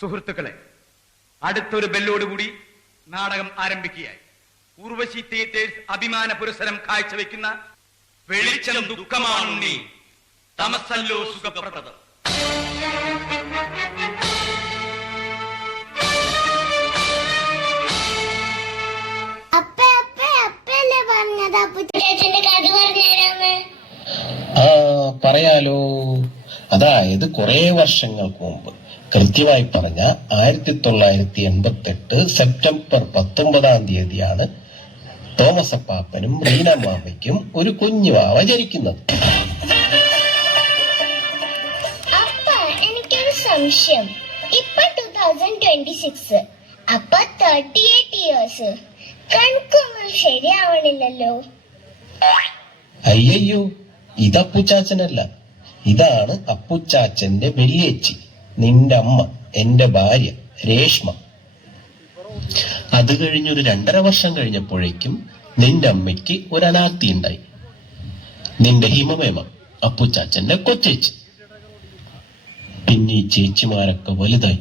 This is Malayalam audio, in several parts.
സുഹൃത്തുക്കളെ, അടുത്തൊരു ബെല്ലോടുകൂടി നാടകം ആരംഭിക്കുകയായി. ഊർവശി തിയേറ്റേഴ്സ് അഭിമാന പുരസ്സരം കാഴ്ചവെക്കുന്ന വെളിച്ചം ദുഃഖമാണുണ്ണി, തമസല്ലോ സുഖപ്രദം. പറയാലോ. അതായത് കുറെ വർഷങ്ങൾക്ക് മുമ്പ്, കൃത്യമായി പറഞ്ഞ 1988 സെപ്റ്റംബർ 19 തോമസ് അപ്പാപ്പനും റീന മാമയ്ക്കും ഒരു കുഞ്ഞുവാവ ജനിക്കുന്നത്. എനിക്കൊരു സംശയം. ഇപ്പൊ 2026, അപ്പൊ 38 ഇയേഴ്സ്. കണക്കൊന്നും ശരിയാവണില്ലല്ലോ. അയ്യോ, ഇത് അപ്പുച്ചാച്ചനല്ല, ഇതാണ് അപ്പുച്ചാച്ചന്റെ വല്യേച്ചി, നിന്റെ അമ്മ, എന്റെ ഭാര്യ രേഷ്മ. അത് കഴിഞ്ഞൊരു 2.5 വർഷം കഴിഞ്ഞപ്പോഴേക്കും നിന്റെ അമ്മയ്ക്ക് ഒരു അനാർത്തി ഉണ്ടായി. നിന്റെ ഹിമമേമ, അപ്പുച്ചാച്ചന്റെ കൊച്ചേച്ചി. പിന്നെ ഈ ചേച്ചിമാരൊക്കെ വലുതായി.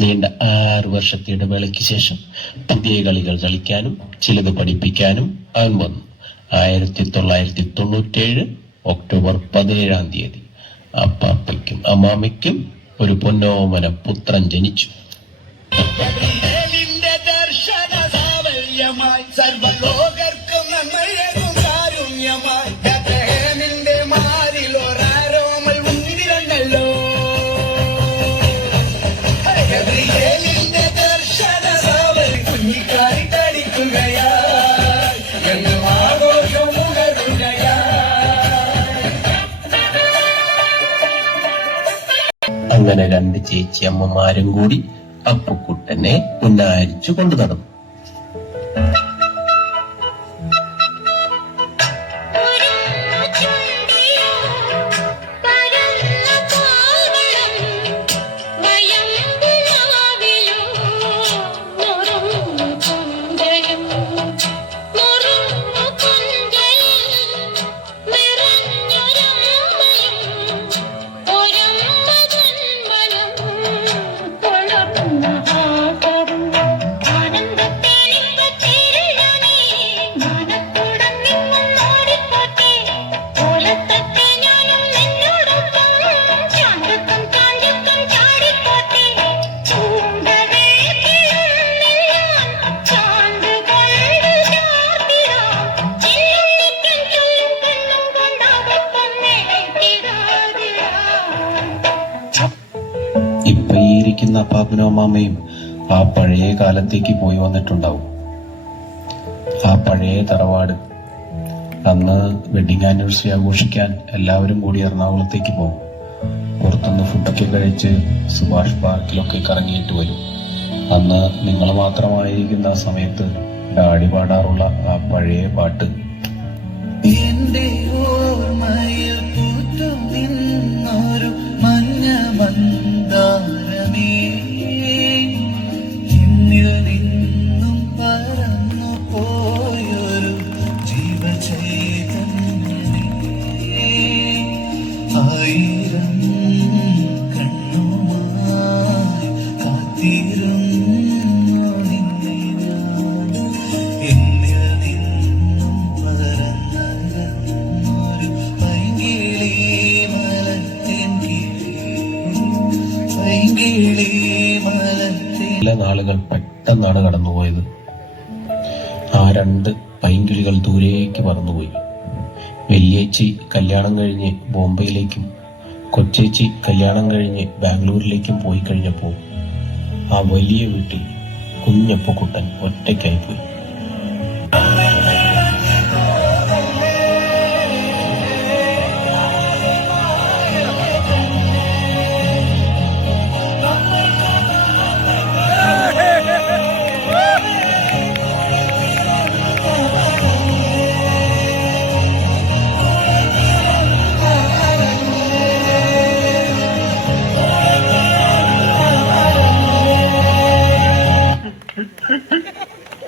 നീണ്ട 6 വർഷത്തെ ഇടവേളയ്ക്ക് ശേഷം പുതിയ കളികൾ കളിക്കാനും ചിലത് പഠിപ്പിക്കാനും അവൻ വന്നു. 1997 ഒക്ടോബർ 17 അപ്പാപ്പയ്ക്കും അമ്മാമയ്ക്കും ഒരു പൊന്നോമന പുത്രൻ ജനിച്ചു. സർവലോകർക്കും നന്മയേകും കാരുണ്യമായി നിന്റെ മാറിലൊരാരോമൽ മുന്നിരണ്ടല്ലോ. ഗബ്രിയേലിന്റെ ദർശന സാവൽ കുഞ്ഞിക്കാരി തടിക്കുകയായി എന്നും ആഘോഷം മുകരുകയായി. അങ്ങനെ 2 ചേച്ചി അമ്മമാരും കൂടി അപ്പുക്കുട്ടനെ പുന്നാരിച്ചു കൊണ്ടു നടന്നു. ഇപ്പൊ ഈ ഇരിക്കുന്ന അപ്പാപ്പനും അമ്മാമ്മയും ആ പഴയ കാലത്തേക്ക് പോയി വന്നിട്ടുണ്ടാവും. ആ പഴയ തറവാട്. അന്ന് വെഡിങ് ആനിവേഴ്സറി ആഘോഷിക്കാൻ എല്ലാവരും കൂടി എറണാകുളത്തേക്ക് പോകും. പുറത്തുനിന്ന് ഫുഡൊക്കെ കഴിച്ച് സുഭാഷ് പാർക്കിലൊക്കെ കറങ്ങിയിട്ട് വരും. അന്ന് നിങ്ങൾ മാത്രമായിരിക്കുന്ന ആ സമയത്ത് ഡാഡി പാടാറുള്ള ആ പഴയ പാട്ട്. എന്റെ ഓർമ്മയിൽ പൂത്തു നിന്നൊരു മഞ്ഞ മന്ദാരമേ, എന്നിൽ നിന്നും പറന്നു പോയൊരു ജീവചൈതന്യമേ, ആയിരം കണ്ണുമായി കാത്തിരുന്നു നിന്നെ ഞാൻ. എന്നിൽ നിന്നും പറന്നൊരു പൈങ്കിളി മലത്തിൻ ചില നാളുകൾ പെട്ടെന്നാണ് കടന്നുപോയത്. ആ 2 പൈങ്കിളികൾ ദൂരേക്ക് പറന്നുപോയി. വലിയേച്ചി കല്യാണം കഴിഞ്ഞ് ബോംബെയിലേക്കും കൊച്ചേച്ചി കല്യാണം കഴിഞ്ഞ് ബാംഗ്ലൂരിലേക്കും പോയി കഴിഞ്ഞപ്പോൾ ആ വലിയ വീട്ടിൽ കുഞ്ഞപ്പക്കുട്ടൻ ഒറ്റയ്ക്കായിപ്പോയി.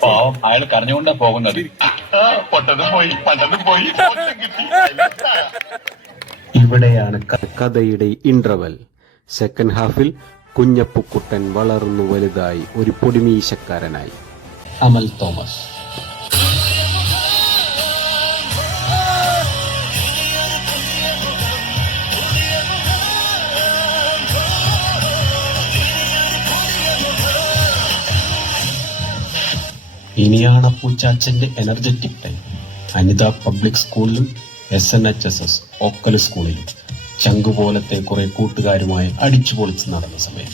പാവം, അയാൾ കരഞ്ഞുകൊണ്ടാ പോകുന്നത്. പൊട്ടതും പോയി, പണ്ടതും പോയി. ഇവിടെയാണ് കഥയുടെ ഇന്റർവെൽ. സെക്കൻഡ് ഹാഫിൽ കുഞ്ഞപ്പുക്കുട്ടൻ വളർന്നു വലുതായി ഒരു പൊടിമീശക്കാരനായി. അമൽ തോമസ്. ഇനിയാണ് അപ്പുച്ചാച്ചന്റെ എനർജറ്റിക് ടൈം. അനിത പബ്ലിക് സ്കൂളിലും SNHSS ഓക്കൽ സ്കൂളിലും ചങ്കുപോലത്തെ കുറെ കൂട്ടുകാരുമായി അടിച്ചു പൊളിച്ച് നടന്ന സമയം.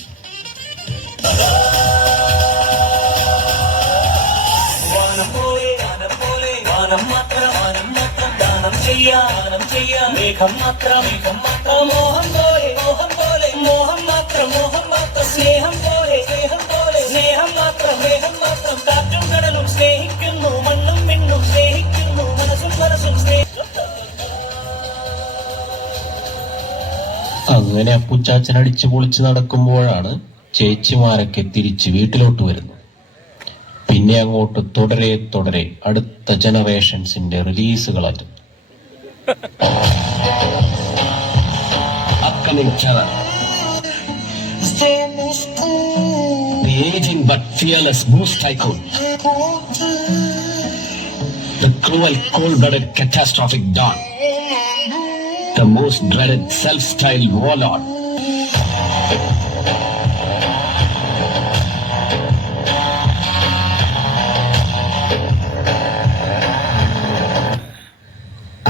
അങ്ങനെ അപ്പുച്ചാച്ചൻ അടിച്ചു പൊളിച്ച് നടക്കുമ്പോഴാണ് ചേച്ചിമാരൊക്കെ തിരിച്ച് വീട്ടിലോട്ട് വരുന്നത്. പിന്നെ അങ്ങോട്ട് തുടരെ തുടരെ അടുത്ത ജനറേഷൻസിന്റെ റിലീസുകളായിരുന്നു. Upcoming channel. The aging but fearless Moose Tycoon. The cruel, cold-blooded, catastrophic Don. The most dreaded self-styled warlord.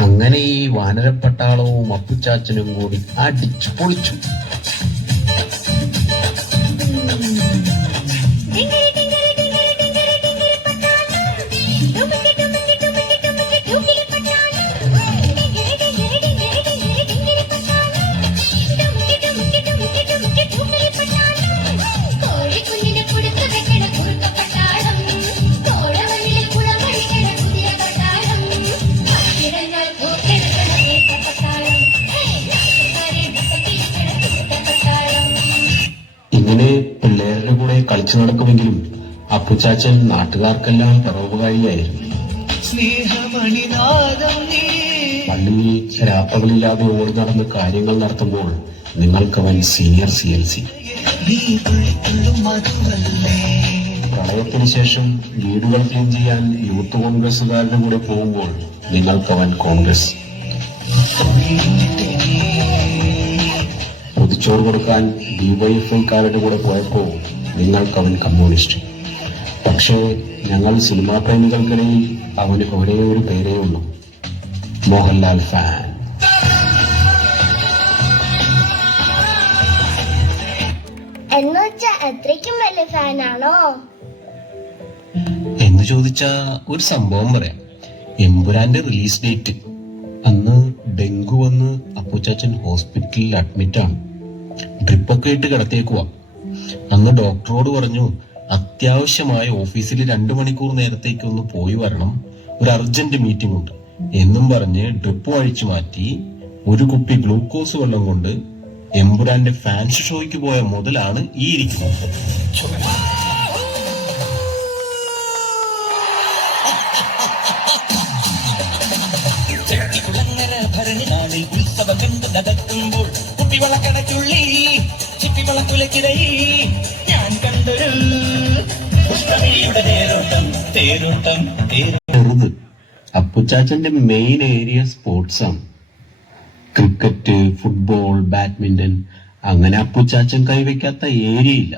അങ്ങനെ ഈ വാനരപ്പട്ടാളവും അപ്പുച്ചാച്ചനും കൂടി അടിച്ചു പൊളിച്ചു. ഇങ്ങനെ പിള്ളേരുടെ കൂടെ കളിച്ചു നടക്കുമെങ്കിലും അപ്പുച്ചാച്ചൻ നാട്ടുകാർക്കെല്ലാം പരോപകാരിയായിരുന്നു. പള്ളിയിൽ രാപ്പകലില്ലാതെ ഓടി നടന്ന് കാര്യങ്ങൾ നടത്തുമ്പോൾ നിങ്ങൾക്കവൻ സീനിയർ CLC. പ്രളയത്തിന് ശേഷം വീടുകൾ ക്ലീൻ ചെയ്യാൻ യൂത്ത് കോൺഗ്രസുകാരുടെ കൂടെ പോകുമ്പോൾ നിങ്ങൾക്കവൻ കോൺഗ്രസ്. പൊതിച്ചോറ് കൊടുക്കാൻ DYFIക്കാരുടെ കൂടെ പോയപ്പോൾ നിങ്ങൾക്കവൻ കമ്മ്യൂണിസ്റ്റ്. പക്ഷേ ഞങ്ങൾ സിനിമാ പ്രേമികൾക്കിടയിൽ അവന് ഒരേ ഒരു പേരേ ഉള്ളൂ, മോഹൻലാൽ ഫാൻ. എന്നുവെച്ചാ അത്രയ്ക്കും വലിയ ഫാനാണോ എന്ന് ചോദിച്ചാ ഒരു സംഭവം പറയാം. എമ്പുരാന്റെ റിലീസ് ഡേറ്റ് അന്ന് ഡെങ്കു വന്ന് അപ്പുച്ചാച്ചൻ ഹോസ്പിറ്റലിൽ അഡ്മിറ്റാണ്. ഡ്രിപ്പൊക്കെ ഇട്ട് കിടത്തേക്കുവാ. അന്ന് ഡോക്ടറോട് പറഞ്ഞു, അത്യാവശ്യമായ ഓഫീസിൽ 2 മണിക്കൂർ നേരത്തേക്ക് ഒന്ന് പോയി വരണം, ഒരു അർജന്റ് മീറ്റിംഗ് ഉണ്ട് എന്നും പറഞ്ഞ് ഡ്രിപ്പ് അഴിച്ചു മാറ്റി ഒരു കുപ്പി ഗ്ലൂക്കോസ് വെള്ളം കൊണ്ട് എമ്പുരാന്റെ ഫാൻസ് ഷോയ്ക്ക് പോയ മുതലാണ് ഈ ഇരിക്കുന്നത്. ഭരണിനാളിൽ ഉത്സവം കണ്ട് നടക്കുമ്പോൾ കുപ്പിവളക്കടച്ചുള്ളി ചിപ്പിവളക്കുലക്കിടയിൽ ഞാൻ കണ്ടൊരു പുഷ്പമിയുടെ തേരോട്ടം. ചെറുത് അപ്പുച്ചാച്ചന്റെ മെയിൻ ഏരിയ സ്പോർട്സ് ആണ്. Cricket, football, badminton. അങ്ങനെ അപ്പുച്ചാച്ചൻ കൈവയ്ക്കാത്ത ഏരിയ ഇല്ല.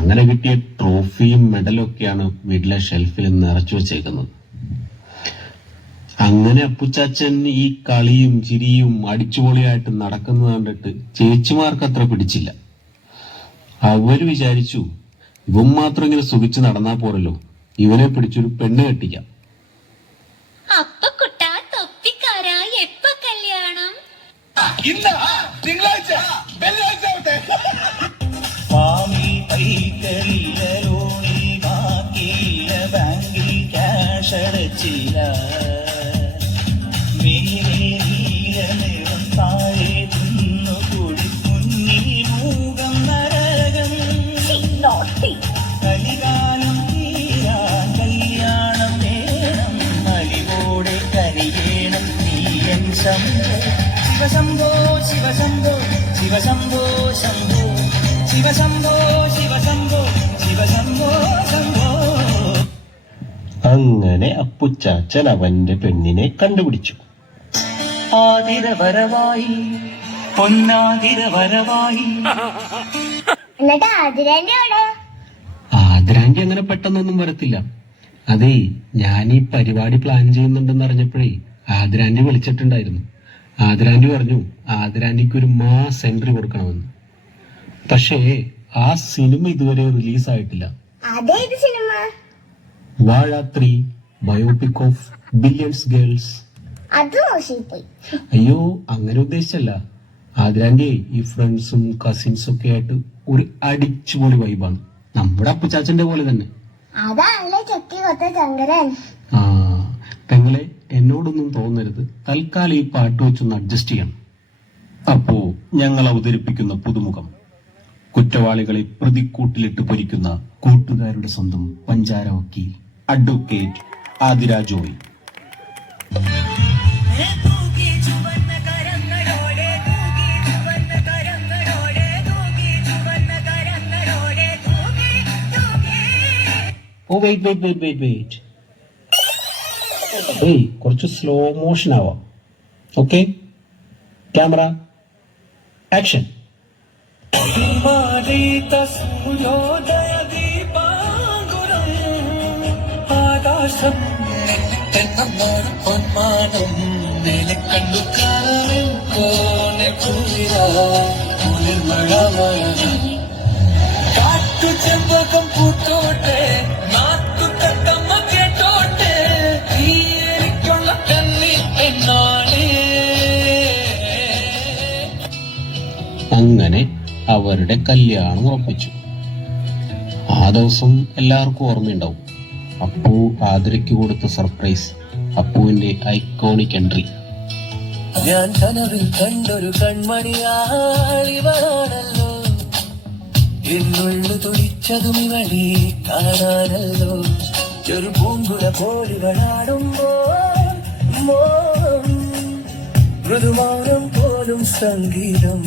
അങ്ങനെ കിട്ടിയ ട്രോഫിയും മെഡലും ഒക്കെയാണ് വീട്ടിലെ ഷെൽഫിൽ നിറച്ചു വെച്ചേക്കുന്നത്. അങ്ങനെ അപ്പുച്ചാച്ചൻ ഈ കളിയും ചിരിയും അടിച്ചുപൊളിയായിട്ട് നടക്കുന്നത് കണ്ടിട്ട് ചേച്ചിമാർക്ക് അത്ര പിടിച്ചില്ല. അവര് വിചാരിച്ചു, ഇവൻ മാത്രം ഇങ്ങനെ സുഖിച്ച് നടന്നാ പോരല്ലോ, ഇവനെ പിടിച്ചൊരു പെണ്ണ് കെട്ടിക്കാം. സ്വാമി പൈക്കളില്ല, ലോണിൽ ബാക്കിയില്ല, ബാങ്കിൽ ക്യാഷ് അടച്ചില്ല, മേലെ നീലനിറം താഴെ തിന്നുകൂടി മുന്നിൽ മൂകം നരകം. കലികാലം തീരാൻ കല്യാണം വേണം, മലിവോടെ കരിവേണം നീയൻ ശംഭോ. ശിവശംഭോ ശിവശംഭോ ശിവശംഭോ ശംഭോ ശിവ ശിവശംഭോ ശിവശംഭോ ശിവശംഭോ ശംഭോ. അങ്ങനെ അപ്പുച്ചാച്ചൻ അവന്റെ പെണ്ണിനെ കണ്ടുപിടിച്ചു. ആതിര വരവായി പൊന്നാതിര വരവായി. എന്നിട്ട് ആതിരാന്റെ അവിടെ ആദരാന്റി അങ്ങനെ പെട്ടെന്നൊന്നും വരത്തില്ല. അതേ, ഞാൻ ഈ പരിപാടി പ്ലാൻ ചെയ്യുന്നുണ്ടെന്ന് അറിഞ്ഞപ്പോഴേ ആദരാന്റി വിളിച്ചിട്ടുണ്ടായിരുന്നു. ആദരാന്റി പറഞ്ഞു ആദരാന്റിക്ക് ഒരു മാസ് എൻട്രി കൊടുക്കണമെന്ന്. പക്ഷേ ആ സിനിമ ഇതുവരെ റിലീസായിട്ടില്ല. അതേത് സിനിമ? വാഴ 3 ബയോപിക് ഓഫ് ബില്യൺസ് ഗേൾസ്. അത് മോശിപ്പോയി. അയ്യോ, അങ്ങനെ ഉദ്ദേശിച്ചല്ല. ആദരാന്റി ഈ ഫ്രണ്ട്സും കസിൻസും ഒക്കെ ആയിട്ട് ഒരു അടിച്ചുപൊളി വൈബാണ്. നമ്മുടെ അപ്പുച്ചാച്ചന്റെ പോലെ തന്നെ. അതാണല്ലേ ചക്കി കൊത്ത ചങ്കരൻ. ആ പെങ്ങളെ, എന്നോടൊന്നും തോന്നരുത്. തൽക്കാലം ഈ പാട്ട് വെച്ചൊന്ന് അഡ്ജസ്റ്റ് ചെയ്യണം. അപ്പോ ഞങ്ങൾ അവതരിപ്പിക്കുന്ന പുതുമുഖം, കുറ്റവാളികളെ പ്രതിക്കൂട്ടിലിട്ട് പൊരിക്കുന്ന കൂട്ടുകാരുടെ സ്വന്തം പഞ്ചാര വക്കീൽ advocate Athira Joy. Oh wait. ഏയ്, കുറച്ച് സ്ലോ മോഷൻ ആവാം. Okay, camera action. സൂര്യോദയ ദീപാങ്കുരം ആകാശം പൊന്മാനം കണ്ടു കാട്ടു ചെമ്പകം പൂത്തോട്ടെ നാട്ടു തത്തമ്മ കേട്ടോട്ടെ എനിക്കുള്ള കണ്ണി എന്നാണ്. അങ്ങനെ അവരുടെ കല്യാണം ഉറപ്പിച്ചു. ആ ദിവസം എല്ലാവർക്കും ഓർമ്മയുണ്ടാവും. അപ്പു ആതിരയ്ക്ക് കൊടുത്ത സർപ്രൈസ്, അപ്പുവിന്റെ ഐക്കോണിക് എൻട്രി. ഞാൻ കനവിൽ കണ്ടൊരു കൺമണിയാളിവളാണല്ലോ, എന്നുള്ളു തുടിച്ചതും ഇവളെ കാണാനല്ലോ. ഒരു പൂങ്കുല പോലിവളാടുമ്പോൾ മൃദുമൗനം പോലും സംഗീതം.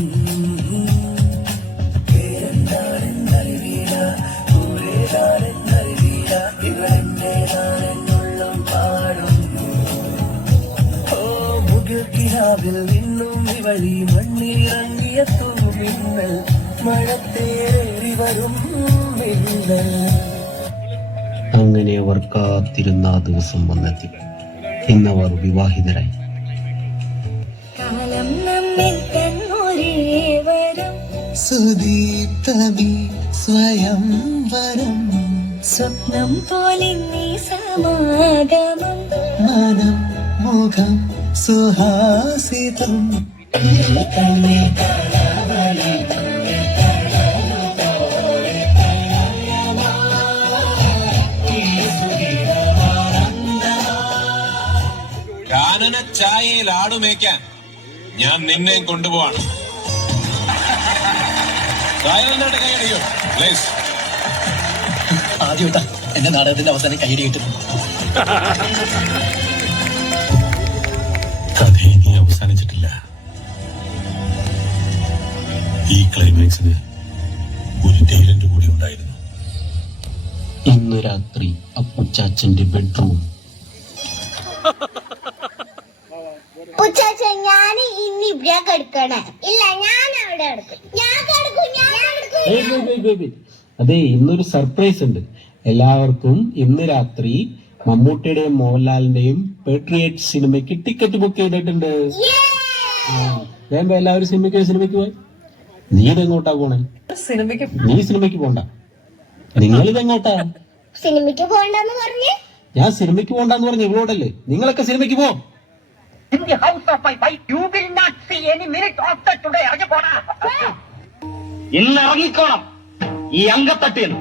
ഇവളെന്റേതാണെന്നുള്ളം പാടുന്നു. ഓ മുകിൽക്കിനാവിൽ നിന്നും ഇവളി മണ്ണിലിറങ്ങിയ തൂമിന്നൽ മഴത്തേറി വരും മിന്നൽ. അങ്ങനെ അവർ കാത്തിരുന്ന ആ ദിവസം വന്നെത്തി. ഇന്നവർ വിവാഹിതരായി. കാലം നമ്മിൽ തന്നൊരേ വരം, സുദീപ്തമി സ്വയം വരം. സ്വപ്നം പോലെ നീ സമാഗമം, മനം മുഖം സുഹാസിതം. കാനന ചായയിൽ ആടുമേക്കാൻ ഞാൻ നിന്നെ കൊണ്ടുപോവാണ്. കൈയടിയോ പ്ലീസ്. ആദ്യമായിട്ടാ എന്റെ നാടകത്തിന്റെ അവസാനം കൈയടി കിട്ടുന്നു. കഥ ഇനി അവസാനിച്ചിട്ടില്ല. ഈ ക്ലൈമാക്സിന് ഒരു ടൈലന്റ് കൂടി ഉണ്ടായിരുന്നു. ഇന്ന് രാത്രി അപ്പുച്ചാച്ചന്റെ ബെഡ്റൂം. പുച്ചാച്ച ഞാൻ ഇന്ന് ഇവിടെ കിടക്കണേ. ഇല്ല, ഞാൻ അവിടെ കിടക്കും. ഞാൻ കിടക്കും. അതെ, ഇന്നൊരു സർപ്രൈസ് ഉണ്ട് എല്ലാവർക്കും. ഇന്ന് രാത്രി മമ്മൂട്ടിയുടെയും മോഹൻലാലിന്റെയും പേട്രിയറ്റ് സിനിമയ്ക്ക് ടിക്കറ്റ് ബുക്ക് ചെയ്തിട്ടുണ്ട്. വേമ്പോ എല്ലാവരും സിനിമയ്ക്ക് പോയി. നീ ഇതെങ്ങോട്ടാ പോണേ? നീ സിനിമയ്ക്ക് പോണ്ട. നിങ്ങൾ ഇതെങ്ങോട്ടാ? സിനിമയ്ക്ക് പോകണ്ടെന്ന് പറഞ്ഞ് ഞാൻ സിനിമയ്ക്ക് പോണ്ടെന്ന് പറഞ്ഞു ഇവളോടല്ലേ. നിങ്ങളൊക്കെ സിനിമയ്ക്ക് പോ. ഇന്ന് ഇറങ്ങിക്കോണം ഈ അങ്കത്തട്ടിൽ,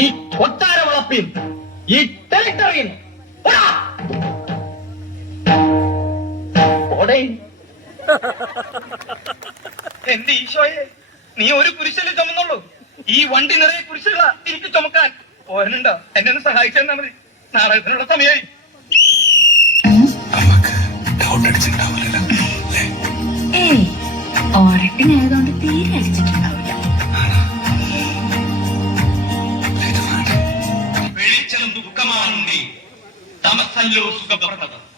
ഈ കൊട്ടാര വളപ്പിൽ, ഈ ടെറിട്ടറിയിൽ. എന്റെ ഈശോയെ, നീ ഒരു കുരിശല്ലേ ചുമന്നുള്ളൂ. ഈ വണ്ടി നിറയെ കുരിശുകളാ എനിക്ക് ചുമക്കാൻ. പോരനുണ്ടോ? എന്നെ ഒന്ന് സഹായിച്ചെന്നാ മതി. നാടകത്തിനുള്ള സമയമായി. ഓരട്ടിനായതുകൊണ്ട് തീരെ അടിച്ചിട്ടുണ്ടാവില്ല. താമസല്ലോ സുഖപ്രദം.